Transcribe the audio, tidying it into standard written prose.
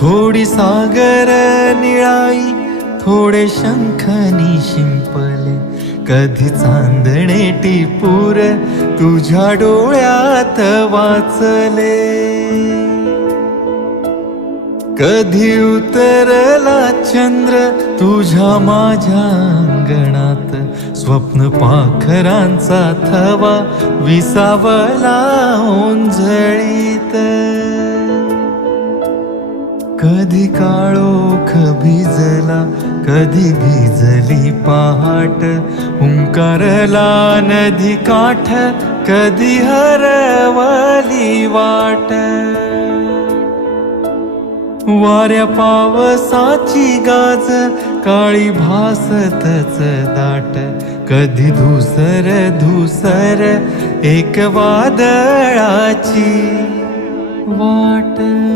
थोडी सागर निळाई, थोडे शंखनी शिंपले, कधी चांदणे टिपूर तुझ्या डोळ्यात वाचले. कधी उतरला चंद्र तुझ्या माझ्या अंगणात, स्वप्न पाखरांचा थवा विसावला ओंजळीत. कधी काळोख भिजला, कधी भिजली पहाट, हुंकारला नदी काठ, कधी हरवली वाट. वाऱ्या पावसाची गाज काळी भासतच दाट, कधी धुसर धुसर एक वादळाची वाट.